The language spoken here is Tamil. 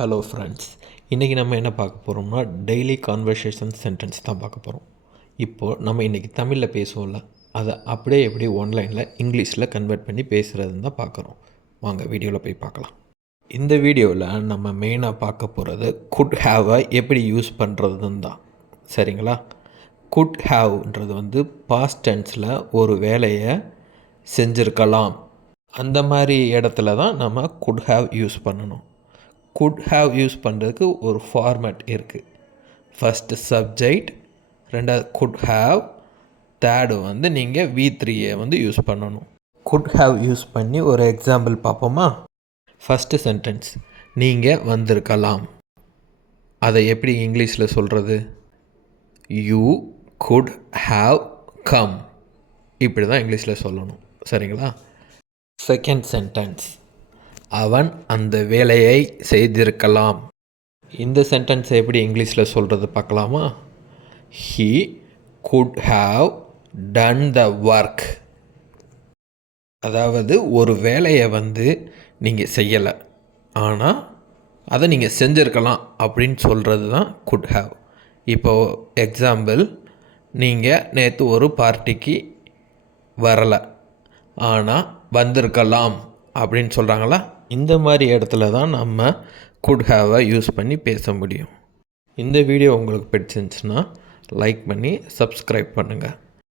ஹலோ ஃப்ரெண்ட்ஸ், இன்றைக்கி நம்ம என்ன பார்க்க போகிறோம்னா டெய்லி கான்வர்சேஷன் சென்டென்ஸ் தான் பார்க்க போகிறோம். இப்போது நம்ம இன்றைக்கி தமிழில் பேசுவோம்ல, அதை அப்படியே எப்படி ஒன்லைனில் இங்கிலீஷில் கன்வெர்ட் பண்ணி பேசுகிறதுன்னு தான் பார்க்குறோம். வாங்க வீடியோவில் போய் பார்க்கலாம். இந்த வீடியோவில் நம்ம மெயினாக பார்க்க போகிறது குட் ஹேவை எப்படி யூஸ் பண்ணுறதுன்னு தான். சரிங்களா? குட் ஹேவ்ன்றது பாஸ்ட் டென்ஸில் ஒரு வேலையை செஞ்சுருக்கலாம், அந்த மாதிரி இடத்துல தான் நம்ம குட் ஹேவ் யூஸ் பண்ணணும். குட் ஹேவ் யூஸ் பண்ணுறதுக்கு ஒரு ஃபார்மேட் இருக்குது. ஃபஸ்ட்டு சப்ஜெக்ட், ரெண்டாவது குட் ஹேவ், தேர்டு நீங்கள் V3 யூஸ் பண்ணணும். குட் ஹேவ் யூஸ் பண்ணி ஒரு எக்ஸாம்பிள் பார்ப்போமா? ஃபஸ்ட்டு சென்டென்ஸ், நீங்கள் வந்திருக்கலாம். அதை எப்படி இங்கிலீஷில் சொல்கிறது? You good have come. இப்படி தான் இங்கிலீஷில் சொல்லணும். சரிங்களா? செகண்ட் சென்டென்ஸ், அவன் அந்த வேலையை செய்திருக்கலாம். இந்த சென்டென்ஸை எப்படி இங்கிலீஷில் சொல்கிறது பார்க்கலாமா? He could have done the work. அதாவது ஒரு வேலையை நீங்கள் செய்யலை, ஆனால் அதை நீங்கள் செஞ்சுருக்கலாம் அப்படின்னு சொல்கிறது தான் குட் ஹாவ். இப்போது எக்ஸாம்பிள், நீங்கள் நேற்று ஒரு பார்ட்டிக்கு வரலை, ஆனால் வந்திருக்கலாம் அப்படின்னு சொல்கிறாங்களா? இந்த மாதிரி இடத்துல தான் நம்ம குட் ஹேவை யூஸ் பண்ணி பேச முடியும். இந்த வீடியோ உங்களுக்கு பிடிச்சிருந்துச்சுன்னா லைக் பண்ணி சப்ஸ்கிரைப் பண்ணுங்கள்.